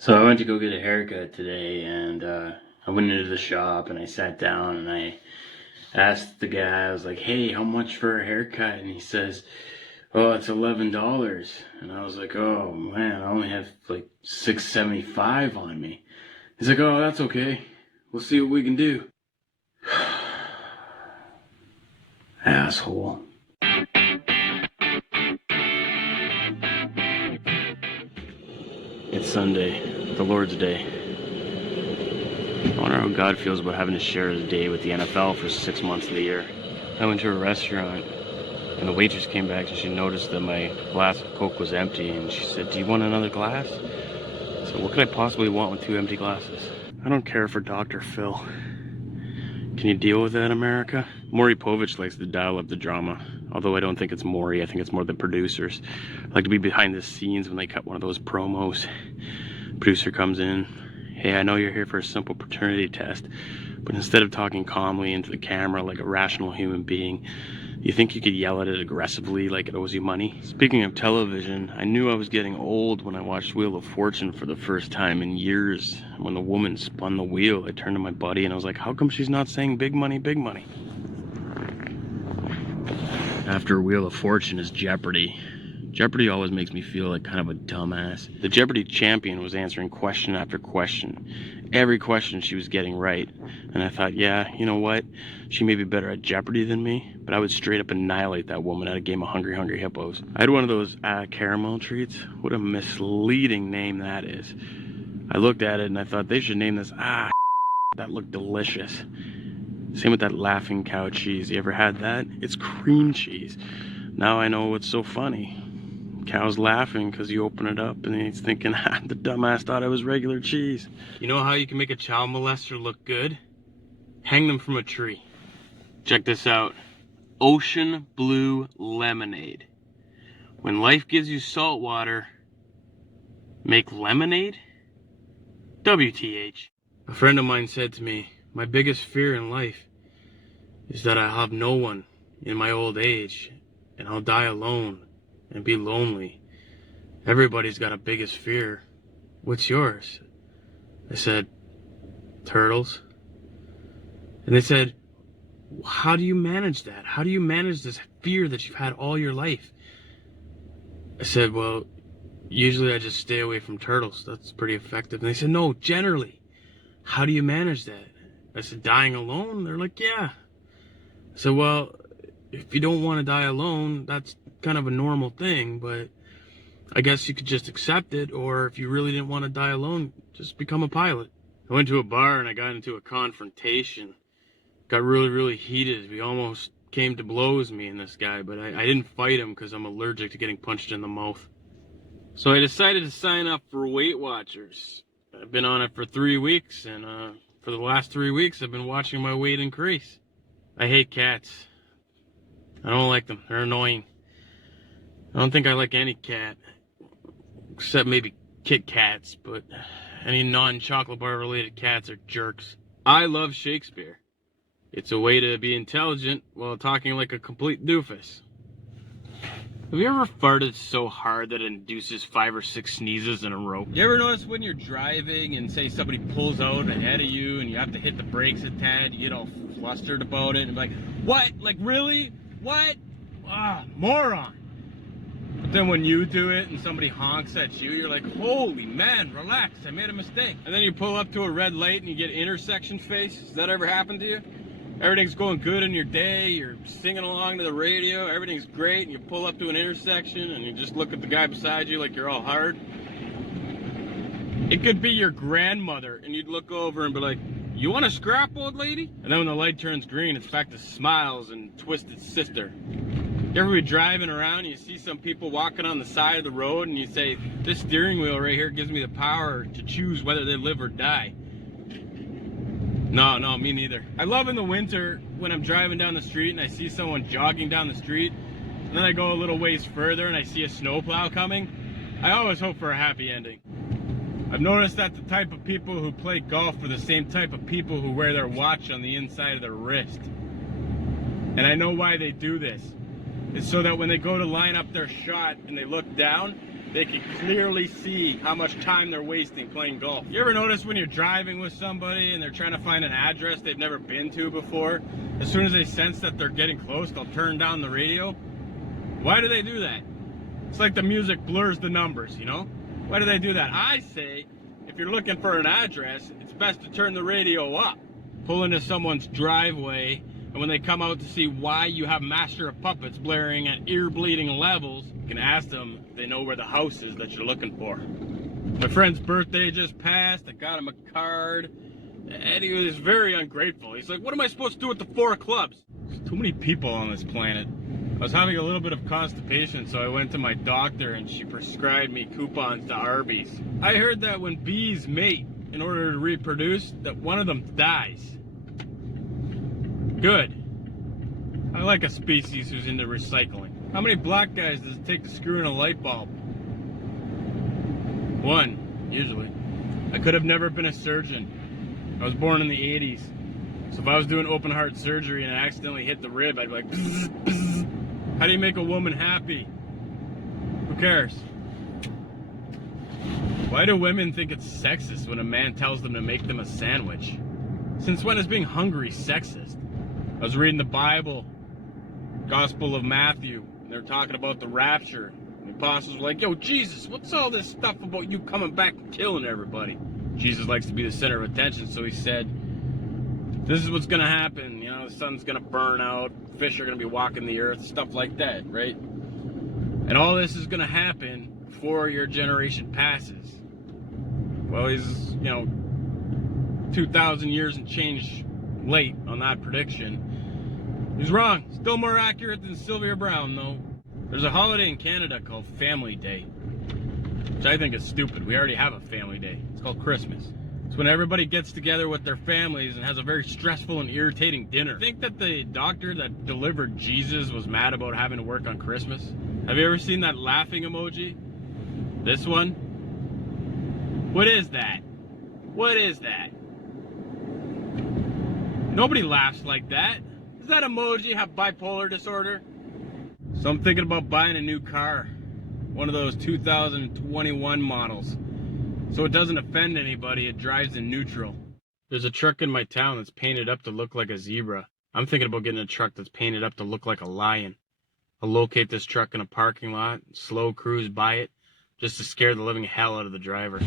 So I went to go get a haircut today, and I went into the shop and I sat down and I asked the guy. I was like, "Hey, how much for a haircut?" And he says, "Oh, it's $11." And I was like, "Oh man, I only have like $6.75 on me." He's like, "Oh, that's okay. We'll see what we can do." Asshole. It's Sunday, the Lord's Day. I wonder how God feels about having to share his day with the NFL for 6 months of the year. I went to a restaurant and the waitress came back and she noticed that my glass of Coke was empty and she said, "Do you want another glass?" So what could I possibly want with 2 empty glasses? I don't care for Dr. Phil. Can you deal with that, America? Maury Povich likes to dial up the drama. Although I don't think it's Maury, I think it's more the producers. I like to be behind the scenes when they cut one of those promos. Producer comes in. "Hey, I know you're here for a simple paternity test, but instead of talking calmly into the camera like a rational human being, you think you could yell at it aggressively like it owes you money?" Speaking of television, I knew I was getting old when I watched Wheel of Fortune for the first time in years. When the woman spun the wheel, I turned to my buddy and I was like, "How come she's not saying big money, big money?" After Wheel of Fortune is Jeopardy! Jeopardy always makes me feel like kind of a dumbass. The Jeopardy champion was answering question after question. Every question she was getting right. And I thought, yeah, you know what? She may be better at Jeopardy than me, but I would straight up annihilate that woman at a game of Hungry Hungry Hippos. I had one of those caramel treats. What a misleading name that is. I looked at it and I thought they should name this, that looked delicious. Same with that Laughing Cow cheese. You ever had that? It's cream cheese. Now I know what's so funny. Cow's laughing because you open it up and he's thinking, the dumbass thought it was regular cheese. You know how you can make a child molester look good? Hang them from a tree. Check this out. Ocean Blue Lemonade. When life gives you salt water, make lemonade? WTH. A friend of mine said to me, "My biggest fear in life is that I'll have no one in my old age and I'll die alone and be lonely. Everybody's got a biggest fear. What's yours?" I said, "Turtles." And they said, "How do you manage that? How do you manage this fear that you've had all your life?" I said, "Well, usually I just stay away from turtles. That's pretty effective." And they said, "No, generally. How do you manage that?" I said, "Dying alone?" They're like, "Yeah." I said, "Well, if you don't want to die alone, that's kind of a normal thing, but I guess you could just accept it, or if you really didn't want to die alone, just become a pilot." I went to a bar and I got into a confrontation. Got really, really heated. We almost came to blows, me and this guy, but I didn't fight him because I'm allergic to getting punched in the mouth. So I decided to sign up for Weight Watchers. I've been on it for 3 weeks, and for the last 3 weeks I've been watching my weight increase. I hate cats. I don't like them. They're annoying. I don't think I like any cat, except maybe Kit Kats, but any non-chocolate bar related cats are jerks. I love Shakespeare. It's a way to be intelligent while talking like a complete doofus. Have you ever farted so hard that it induces 5 or 6 sneezes in a row? You ever notice when you're driving and say somebody pulls out ahead of you and you have to hit the brakes a tad, you get all flustered about it and be like, "What? Like, really? What? Moron." But then when you do it and somebody honks at you, you're like, "Holy man, relax, I made a mistake." And then you pull up to a red light and you get intersection face. Has that ever happened to you? Everything's going good in your day, you're singing along to the radio, everything's great, and you pull up to an intersection and you just look at the guy beside you like you're all hard. It could be your grandmother, and you'd look over and be like, "You want a scrap, old lady?" And then when the light turns green, it's back to smiles and Twisted Sister. You ever be driving around and you see some people walking on the side of the road and you say, "This steering wheel right here gives me the power to choose whether they live or die"? No, me neither. I love in the winter when I'm driving down the street and I see someone jogging down the street, and then I go a little ways further and I see a snowplow coming. I always hope for a happy ending. I've noticed that the type of people who play golf are the same type of people who wear their watch on the inside of their wrist. And I know why they do this. It's so that when they go to line up their shot and they look down, they can clearly see how much time they're wasting playing golf. You ever notice when you're driving with somebody and they're trying to find an address they've never been to before, as soon as they sense that they're getting close, they'll turn down the radio? Why do they do that? It's like the music blurs the numbers, you know? Why do they do that? I say, if you're looking for an address, it's best to turn the radio up. Pull into someone's driveway, and when they come out to see why you have Master of Puppets blaring at ear-bleeding levels, you can ask them if they know where the house is that you're looking for. My friend's birthday just passed. I got him a card, and he was very ungrateful. He's like, what am I supposed to do with the 4 clubs? There's too many people on this planet. I was having a little bit of constipation, so I went to my doctor, and she prescribed me coupons to Arby's. I heard that when bees mate in order to reproduce, that one of them dies. Good. I like a species who's into recycling. How many black guys does it take to screw in a light bulb? 1, usually. I could have never been a surgeon. I was born in the 80s. So if I was doing open heart surgery and I accidentally hit the rib, I'd be like, bzz, bzz. How do you make a woman happy? Who cares? Why do women think it's sexist when a man tells them to make them a sandwich? Since when is being hungry sexist? I was reading the Bible, Gospel of Matthew, and they're talking about the rapture. The apostles were like, yo, Jesus, what's all this stuff about you coming back and killing everybody? Jesus likes to be the center of attention, so he said, this is what's going to happen. You know, the sun's going to burn out, fish are going to be walking the earth, stuff like that, right? And all this is going to happen before your generation passes. Well, he's, 2,000 years and change late on that prediction. He's wrong. Still more accurate than Sylvia Browne, though. There's a holiday in Canada called Family Day, which I think is stupid. We already have a Family Day. It's called Christmas. It's when everybody gets together with their families and has a very stressful and irritating dinner. Think that the doctor that delivered Jesus was mad about having to work on Christmas? Have you ever seen that laughing emoji? This one? What is that? What is that? Nobody laughs like that. Does that emoji have bipolar disorder? So I'm thinking about buying a new car. One of those 2021 models. So it doesn't offend anybody, it drives in neutral. There's a truck in my town that's painted up to look like a zebra. I'm thinking about getting a truck that's painted up to look like a lion. I'll locate this truck in a parking lot, slow cruise by it, just to scare the living hell out of the driver.